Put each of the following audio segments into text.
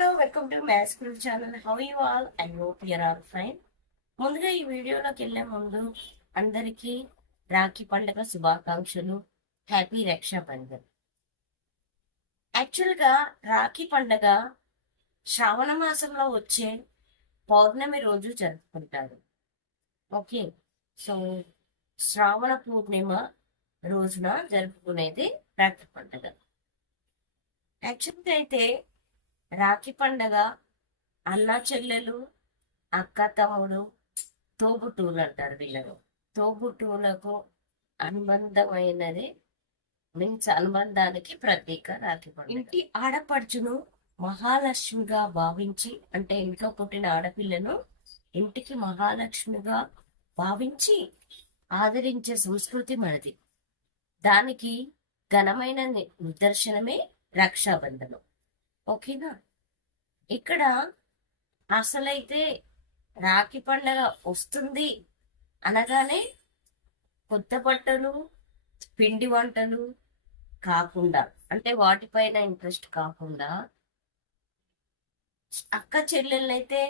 Hello welcome to maths school channel. How you all? I hope your all fine. ముందుగా ఈ వీడియోలోకి వెళ్ళే ముందు అందరికీ రాఖీ పండుగ శుభాకాంక్షలు. హ్యాపీ రక్షాబంధన్. యాక్చువల్గా రాఖీ పండుగ శ్రావణ మాసంలో వచ్చే పౌర్ణమి రోజు జరుపుకుంటారు. ఓకే, సో శ్రావణ పూర్ణిమ రోజున జరుపుకునేది రాఖీ పండుగ. యాక్చువల్గా అయితే రాఖీ పండగ అన్న చెల్లెలు, అక్క తమ్ముడు, తోబుట్టువులు అంటారు వీళ్ళను. తోబుట్టువులకు అనుబంధమైనది, మీన్స్ అనుబంధానికి ప్రతీక రాఖీ పండుగ. ఇంటి ఆడపడుచును మహాలక్ష్మిగా భావించి, అంటే ఇంట్లో పుట్టిన ఆడపిల్లను ఇంటికి మహాలక్ష్మిగా భావించి ఆదరించే సంస్కృతి మనది. దానికి ఘనమైన నిదర్శనమే రక్షాబంధనం. ఓకేనా? ఇక్కడ అసలైతే రాఖీ పండగ వస్తుంది అనగానే కొత్త బట్టలు, పిండి వంటలు కాకుండా, అంటే వాటిపైన ఇంట్రెస్ట్ కాకుండా, అక్క చెల్లెళ్ళైతే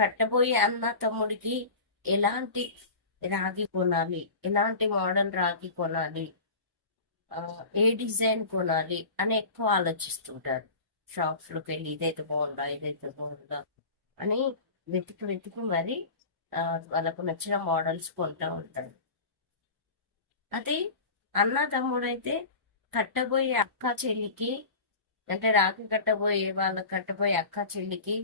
కట్టబోయే అన్న తమ్ముడికి ఎలాంటి రాఖీ కొనాలి, ఎలాంటి మోడల్ రాఖీ కొనాలి, ఏ డిజైన్ కొనాలి అని ఎక్కువ ఆలోచిస్తుంటారు. షాప్స్లోకి వెళ్ళి ఇదైతే బాగుందా, ఇదైతే బాగుందా అని వెతికి మరి వాళ్ళకు నచ్చిన మోడల్స్ కొంటూ ఉంటారు. అదే అన్న తమ్ముడైతే కట్టబోయే అక్క చెల్లికి, అంటే రాఖీ కట్టబోయే అక్క చెల్లికి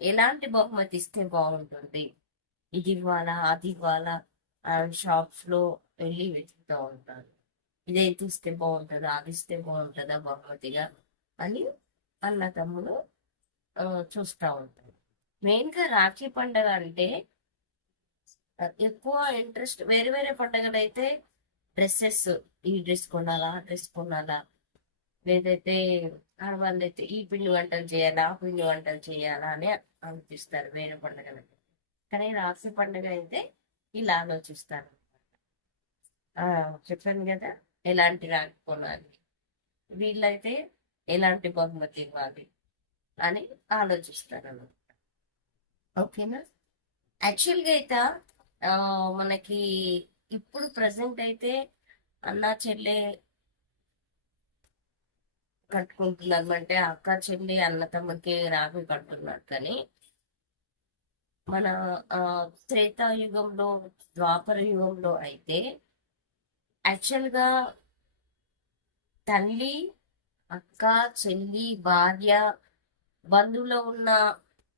ఎలాంటి బహుమతి ఇస్తే బాగుంటుంది, ఇది ఇవ్వాలా అది ఇవ్వాలా షాప్స్లో వెళ్ళి వెతుకుతూ ఉంటారు. ఇదైతే ఇస్తే బాగుంటుందా, అది ఇస్తే బాగుంటుందా బహుమతిగా అని అన్న తమ్ముడు చూస్తూ ఉంటారు. మెయిన్గా రాఖీ పండగ అంటే ఎక్కువ ఇంట్రెస్ట్. వేరే వేరే పండుగలు అయితే డ్రెస్సెస్, ఈ డ్రెస్ కొనాలా, ఆ డ్రెస్ కొనాలా, లేదైతే ఆడవాళ్ళు అయితే ఈ పిండి వంటలు చేయాలా, ఆ పిండి వంటలు చేయాలా అని ఆలోచిస్తారు వేరే పండుగలు. కానీ రాఖీ పండుగ అయితే ఇలా ఆలోచిస్తారు. చెప్పాను కదా, ఎలాంటి రాఖీ కొనాలి, వీళ్ళైతే ఎలాంటి బహుమతి ఇవ్వాలి అని ఆలోచిస్తారు అన్నమాట. ఓకేనా? యాక్చువల్గా అయితే మనకి ఇప్పుడు ప్రజెంట్ అయితే అన్న చెల్లె కట్టుకుంటున్నారు, అంటే అక్క చెల్లి అన్న తమ్ముడికి రాఖీ కట్టున్నారు. కానీ మన త్రేతాయుగంలో, ద్వాపర యుగంలో అయితే యాక్చువల్గా తల్లి, అక్క, చెల్లి, భార్య, బంధువులో ఉన్న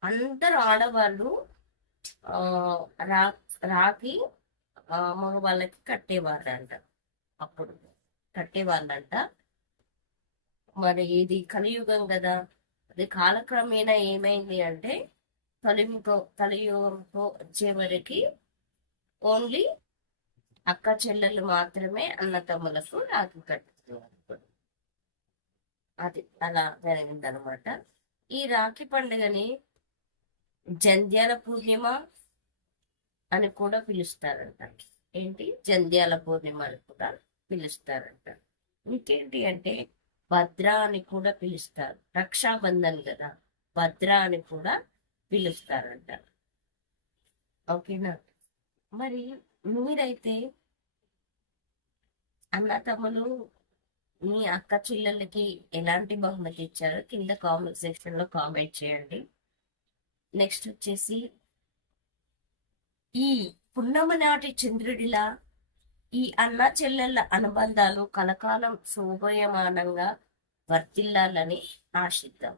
అందరు ఆడవాళ్ళు రాఖీ మగవాళ్ళకి కట్టేవాళ్ళంట. అప్పుడు కట్టేవాళ్ళంట. మరి ఇది కలియుగం కదా, అది కాలక్రమేణా ఏమైంది అంటే కలియుగంతో వచ్చేవరకు ఓన్లీ అక్క చెల్లెలు మాత్రమే అన్న తమ్ములకు రాఖీ కట్టుతున్నారు. అది అలా జరిగిందనమాట. ఈ రాఖీ పండుగని జంధ్యాల పూర్ణిమ అని కూడా పిలుస్తారంట. ఏంటి, జంధ్యాల పూర్ణిమ అని కూడా పిలుస్తారంట. ఇంకేంటి అంటే భద్ర అని కూడా పిలుస్తారు. రక్షాబంధన్ కదా, భద్ర అని కూడా పిలుస్తారంట. ఓకేనా? మరి మీరైతే అన్న తమ్ములు మీ అక్క చెల్లెలకి ఎలాంటి బహుమతి ఇచ్చారో కింద కామెంట్ సెక్షన్ లో కామెంట్ చేయండి. నెక్స్ట్ వచ్చేసి, ఈ పున్నమ నాటి చంద్రుడిలా ఈ అన్న చెల్లెళ్ళ అనుబంధాలు కలకాలం శోభయమానంగా వర్తిల్లాలని ఆశిద్దాం.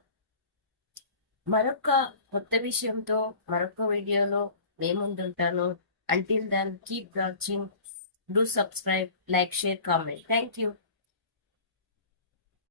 మరొక కొత్త విషయంతో మరొక వీడియోలో నేను ముందుంటాను. Until then, keep watching. Do subscribe, like, share, comment. Thank you.